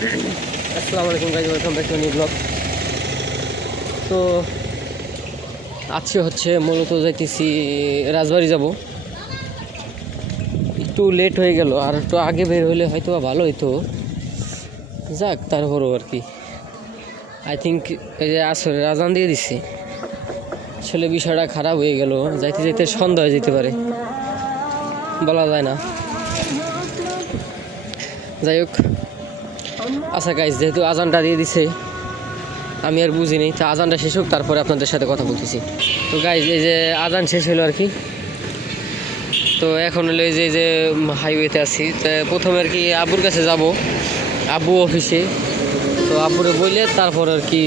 আসসালামু আলাইকুম guys welcome back to new blog তো আজকে হচ্ছে মূলত যাইতেছি রাজবাড়ি যাব। একটু লেট হয়ে গেল, আর একটু আগে বের হলে হয়তো ভালো হইতো যাক, তারপরও আর কি। আই থিঙ্ক এই যে আসরে রাজান দিয়ে দিচ্ছে আসলে বিষয়টা খারাপ হয়ে গেল, যাইতে যাইতে সন্ধ্যা হয়ে যেতে পারে। বলা যায় না। যাই হোক আচ্ছা গাইজ যেহেতু আজানটা দিয়ে দিছে, আমি আর বুঝিনি তা আজানটা শেষ হোক, তারপরে আপনাদের সাথে কথা বলতেছি। তো গাইজ এই যে আজান শেষ হলো আর কি। তো এখন হলো এই যে যে হাইওয়েতে আছি। তো প্রথমে আর কি আব্বুর কাছে যাব। আব্বু অফিসে তো আব্বুরে বললে তারপর আর কি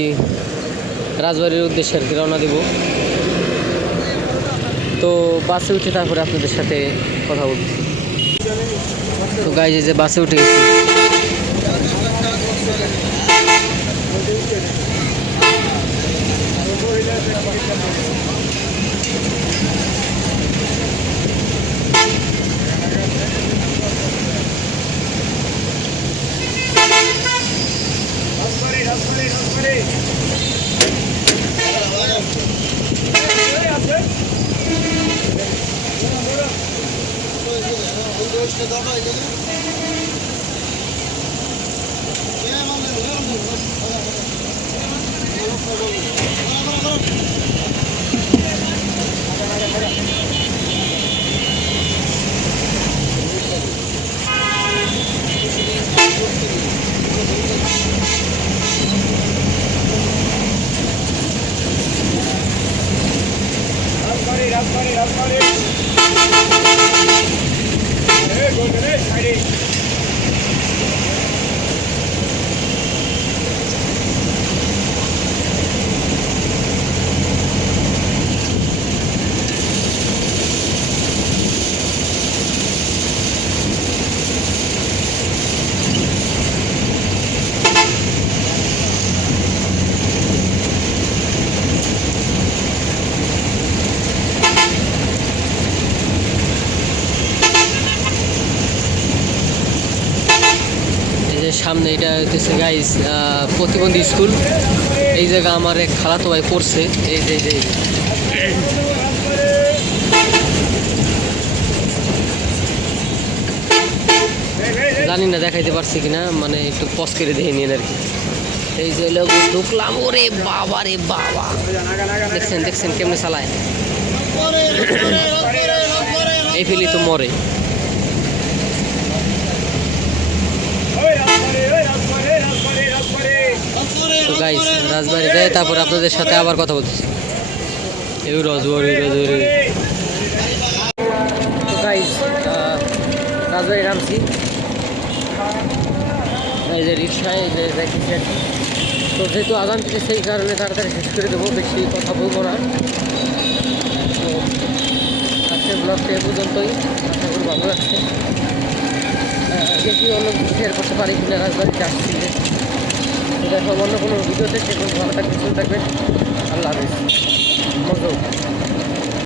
রাজবাড়ির উদ্দেশ্যে আর কি রওনা দেব। তো বাসে উঠে তারপরে আপনাদের সাথে কথা বলতেছি তো গাইজ এই যে বাসে উঠে গেছি। daha ileri. Yine hemen dönüyorum. Yine hemen dönüyorum. সামনে এটা হচ্ছে গাইস প্রতিবন্ধী স্কুল এই জায়গা আমার এক খালাতো ভাই পড়ছে। এই যে যে জানি না দেখাইতে পারছি কিনা মানে একটু পজ করে দেখে নিন আর কি। এই যে ঢুকলাম, ওরে বাবা রে বাবা। দেখছেন দেখছেন কেমনে চালায়। এই ফেলি তো মরে তো গাইস রাজবাড়ি যাই তারপর আপনাদের সাথে আবার কথা বলতেছি এই রাজবাড়ি রাজবাড়ি। তো গাইস রাজবাড়ি নামছি। এই যে রিক্সায় যে আর কি। তো যেহেতু আগাম থেকে সেই কারণে তাড়াতাড়ি শেষ করে দেবো বেশি কথা বলব না। তো আজকের ব্লগটা এ পর্যন্তই। আশা করি ভালো লাগছে। দেখি অন্য কিছু শেয়ার করতে পারি কিনা রাজবাড়িতে আসছি দেখো অন্য কোনো ভিডিওতে সে ভালো থাকবে সুস্থ থাকবে আল্লাহ হাফিজ। মজা